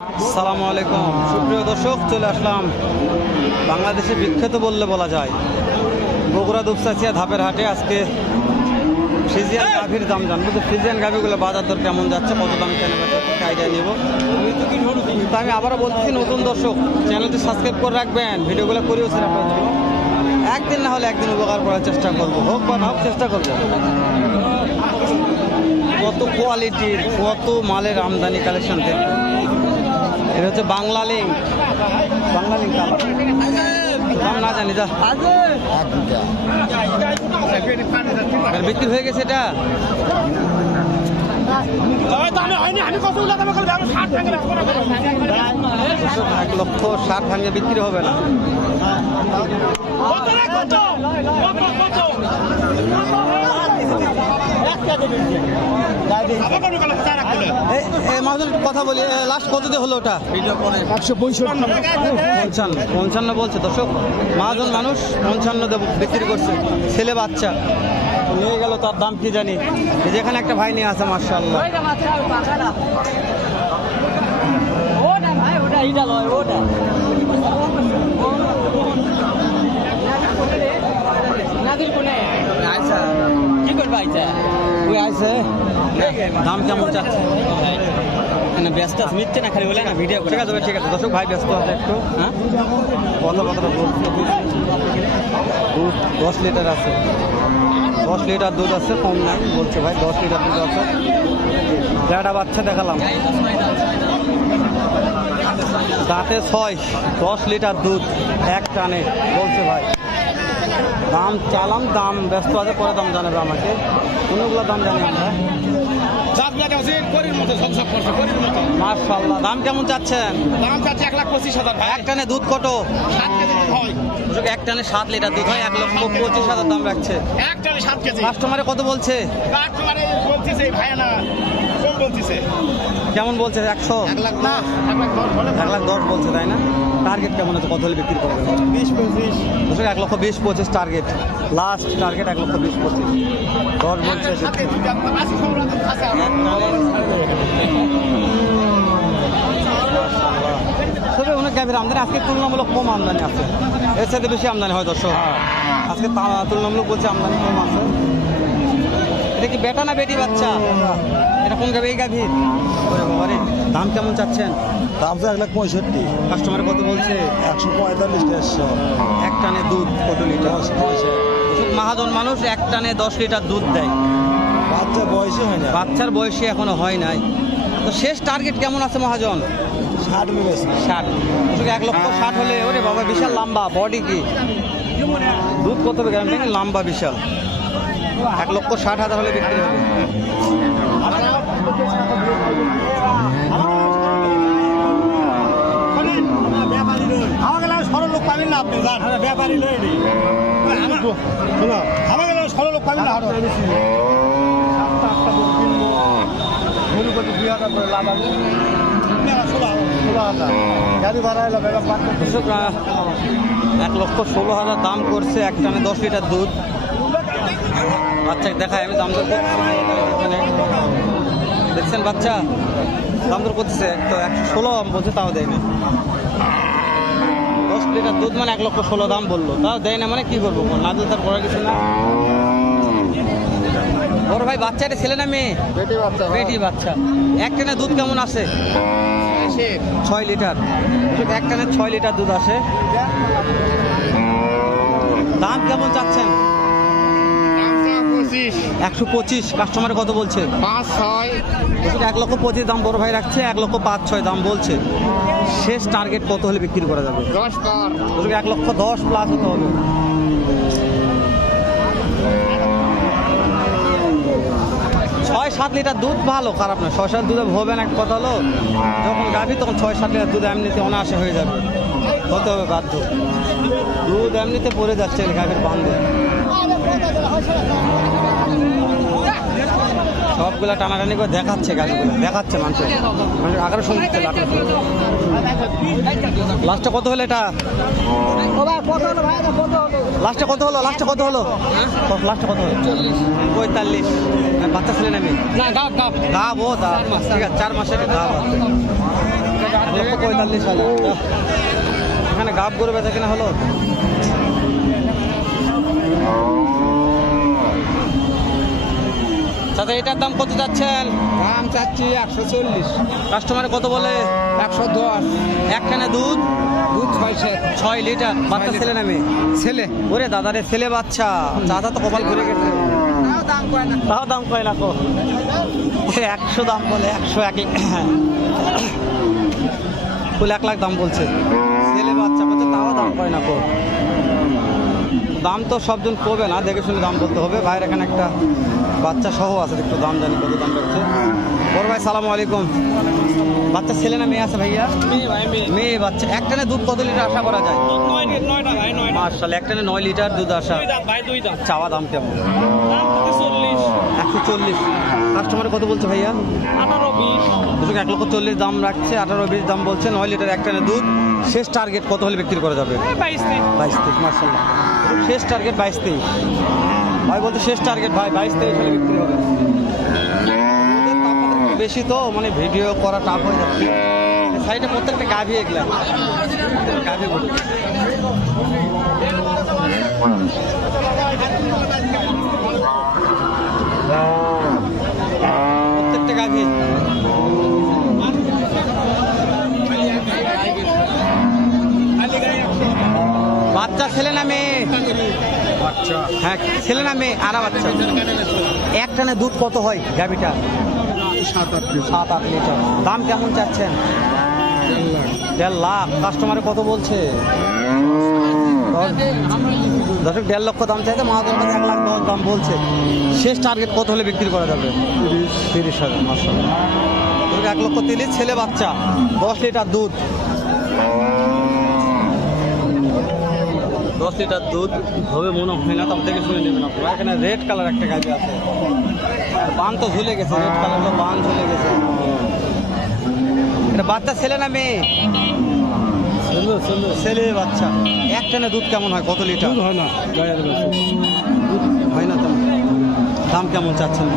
আসসালামু আলাইকুম সুপ্রিয় দর্শক, চলে আসলাম বাংলাদেশে বিখ্যাত বললে বলা যায় বগুড়া দুপচাচিয়া ধাপের হাটে। আজকে ফ্রিজিয়ান গাভীর দাম জানবো, যে ফ্রিজিয়ান গাভীগুলো বাজার দর কেমন যাচ্ছে, কত দাম কেনা বেচা আইডিয়া নেব। তো আমি আবারও বলছি, নতুন দর্শক চ্যানেলটি সাবস্ক্রাইব করে রাখবেন, ভিডিওগুলো করিয়েছেন আপনার জন্য। একদিন না হলে একদিন উপকার করার চেষ্টা করবো, হোক বা না হোক চেষ্টা করবো। কত কোয়ালিটির কত মালের আমদানি কালেকশন থেকে। এটা হচ্ছে বাংলা লিঙ্ক দাম না জানি যা বিক্রি হয়ে গেছে। এটা 1,60,000 ভাঙে বিক্রি হবে না। কথা বলি, লাস্ট কত দিয়ে হলো ওটা? 155 বলছে দর্শক। মহাজন মানুষ 55 বিক্রি করছে, ছেলে বাচ্চা নিয়ে গেল। তার দাম কি জানি, যেখানে একটা ভাই নিয়ে আছে মাশাআল্লাহ। দাম কেমন চাচ্ছে? ব্যস্ত মিথ্যে না খালি বলে না ভিডিও। ঠিক আছে ঠিক আছে দর্শক, ভাই ব্যস্ত আছে একটু। হ্যাঁ কথাটা দুধ 10 লিটার আছে, 10 লিটার দুধ আছে, কম নাই বলছে ভাই। 10 লিটার দুধ আছে। একটা বাচ্চা দেখালাম, দাঁতে 6, 10 লিটার দুধ এক টানে বলছে ভাই। দাম চালাম, দাম ব্যস্ত আছে, পরে দাম জানাবে আমাকে। অন্যগুলো দাম জানি আমরা। মাশাআল্লাহ, দাম কেমন চাচ্ছেন? দাম চাচ্ছে 1,25,000 ভাই। এক টানে দুধ কত? 7 কেজি দুধ হয়। এক টানে 7 লিটার দুধ হয়, 1,25,000 দাম রাখছে। এক টানে 7 কেজি। কাস্টমারে কত বলছে? কাস্টমারে বলতিছে ভাই না কম বলতিছে। কেমন বলছে? 100? 1 লাখ না, 1,10,000 বলছে, তাই না? টার্গেট কেমন আছে, কত হলে বিক্রি করবে? 20-25। 1,20,25 টার্গেট, লাস্ট টার্গেট 1,20,25। 10 বলছে। তবে অনেক গাভীর আমদানি আজকে তুলনামূলক কম আমদানি আছে, এর সাথে বেশি আমদানি হয় দর্শক। আজকে তুলনামূলক বলছে আমদানি কম আছে। এটা কি বেটা না বেটি বাচ্চা? এটা কোন গাভী? এই গাভীর। ওরে বাবারে, দাম কেমন চাচ্ছেন? দাম তো 1,65,000। কাস্টমার কত বলছে? 145-150। এক টানে দুধ কত লিটার? মহাজন মানুষ এক টানে 10 লিটার দুধ দেয়। বাচ্চা বয়সে হয় না, বাচ্চার বয়সে এখনো হয় নাই। তো শেষ টার্গেট কেমন আছে মহাজন? 60 মিলেছে। 60। 1,60,000 হলে, ওরে বাবা বিশাল লম্বা বডি, কি দুধ কত হবে? লম্বা বিশাল। 1,60,000 হলে বিক্রি হবে। আমাকে সরল লোক পাবেন না আপনি, জান ব্যাপারী লই নি। আমাকে সরল লোক পাবেন না। গরু প্রতি 2,000 করে লাভ আছে। 16,000 গাড়ি ভাড়া এলো বেগম 1,16,000 দাম করছে, এক টানে 10 লিটার দুধ। বাচ্চা দেখায়, আমি দাম দর করছি এখানে, দেখছেন বাচ্চা দাম দর করতেছে। তো 116 বলছে, তাও দেয় না। 10 লিটার দুধ মানে 1,16,000 দাম বললো, তাও দেয় না। মানে কি করবো, না দিলে তার করার কিছু না। বড় ভাই বাচ্চা, এটা ছেলে না মেয়ে? বেটি বাচ্চা। বেটি বাচ্চা। এক টানে দুধ কেমন আসে? 6 লিটার। এক টানে 6 লিটার দুধ আসে। দাম কেমন চাচ্ছেন? 125। কাস্টমার কত বলছে? 5-6। 1,25,000 দাম বড় ভাই রাখছে, 1,05,600 দাম বলছে। শেষ টার্গেট কত হলে বিক্রি করা যাবে? 10 কর। 1,10,000 প্লাস হতে হবে। 6-7 লিটার দুধ ভালো, খারাপ না। 6-7 দুধে হবে না, এক কথা হলো যখন গাভী তখন 6-7 লিটার দুধ এমনিতে অনায়াসে হয়ে যাবে, হতে হবে বাধ্য। দুধ এমনিতে পড়ে যাচ্ছে গাভীর বান্ধে। সবগুলা টানাটানি করে দেখাচ্ছে গাড়িগুলো, দেখাচ্ছে মানুষ আগারো সময় লাস্টে কত হলো এটা? লাস্টে কত হলো? লাস্টে কত হলো? লাস্টে কত হলো? 45। বাচ্চা ছিলেন আমি গাব ও তা ঠিক আছে, 4 মাসের গাব আছে 1,45,000। এখানে গাব গরু বেচা কিনা হলো। দাদা এটার দাম কত যাচ্ছেন? দাম চাচ্ছি 140, কাস্টমারে কত বলে? 110। একখানে দুধ দুধ 6 লিটার। বাচ্চা ছেলে নামে ছেলে। ওরে দাদারে ছেলে বাচ্চা, দাদা তো কপাল ঘুরে গেছে। তাও দাম কয় না কো? 100 দাম বলে, 101 ফুল 1 লাখ দাম বলছে। ছেলে বাচ্চা বলছে, তাও দাম কয় না কো? দাম তো সবজন কবে না, দেখে শুনে দাম বলতে হবে। ভাইয়ের এখানে একটা বাচ্চা সহ আছে, একটু দাম জানি কত দাম রাখছে। বড় ভাই সালামু আলাইকুম। বাচ্চা ছেলে না মেয়ে আছে ভাইয়া? মেয়ে বাচ্চা। একটানে দুধ কত লিটার আশা করা যায়? মাশাআল্লাহ, একটানে 9 লিটার দুধ আশা। চাওয়া দাম কেমন? 140। কাস্টমারে কত বলছে ভাইয়া? 1,40,000 দাম রাখছে, 18-20 দাম বলছে। 9 লিটার একটানে দুধ। শেষ টার্গেট কত হলে বিক্রি করা যাবে? 22-23। মাশাআল্লাহ, শেষ টার্গেট 22-23। ভাই বলতে শেষ টার্গেট ভাই 22-23 হলে বিক্রি হবে। বেশি তো মানে ভিডিও করা টাফ হয়ে যাচ্ছে। সাইডে প্রত্যেকটা গাভি এগুলা গাভি গরু। প্রত্যেকটা গাভি। বাচ্চা ছেলে না মেয়ে? হ্যাঁ ছেলে না মেয়ে? আরা বাচ্চা। একটানে দুধ কত হয় গাভিটা? 7-8 লিটার। দাম কেমন চাচ্ছেন? 1.5 লাখ। কাস্টমারে কত বলছে? দর্শক 1.5 লক্ষ দাম চাইছে, মাহাজন 1 লাখ 10 দাম বলছে। শেষ টার্গেট কত হলে বিক্রি করা যাবে? 30,000। মাশাআল্লাহ, 1,30,000। ছেলে বাচ্চা, 10 লিটার দুধ। 10 লিটার দুধ হবে মনে হয় না, তার থেকে শুনে নেবেন আপনারা। এখানে রেড কালার একটা গাভি আছে, বান তো ঝুলে গেছে, রেড কালার তো বান ঝুলে গেছে। এটা বাচ্চা ছেলে না মেয়ে? ছেলে বাচ্চা। একটানে দুধ কেমন হয়? কত লিটার? হয় না, হয় না তেমন। দাম কেমন চাচ্ছেন?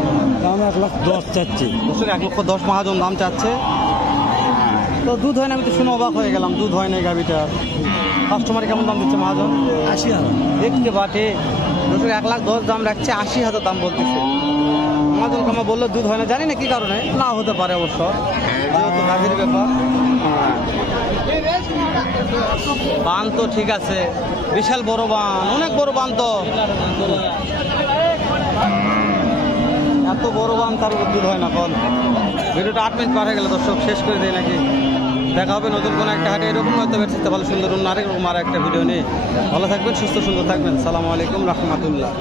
দাম 1,10,000 চাচ্ছি। 1,10,000 মহাজন দাম চাচ্ছে। তো দুধ হয় না, আমি তো শুনে অবাক হয়ে গেলাম। দুধ হয় না এই গাভিটার। কাস্টমারে কেমন দাম দিচ্ছে মহাজন? 80,000। দেখতে বাটে 1,10,000 দাম রাখছে, 80,000 দাম বলতেছে। মহাজন কামা বললো দুধ হয় না, জানি না কি কারণে, না হতে পারে অবশ্য, যেহেতু গাভীর ব্যাপার। বান তো ঠিক আছে, বিশাল বড় বান, অনেক বড় বান তো। এত বড় বান, তার দুধ হয় না। কল ভিডিওটা 8 মিনিট পার হয়ে গেল, দর্শক শেষ করে দেয় নাকি? দেখা হবে নতুন কোনো একটা হাটে, এরকম হয়তো বেরোতে ভালো সুন্দর অন্য আরেক রকম আর একটা ভিডিও নিয়ে। ভালো থাকবেন, সুস্থ সুন্দর থাকবেন। সালামু আলাইকুম রহমতুল্লাহ।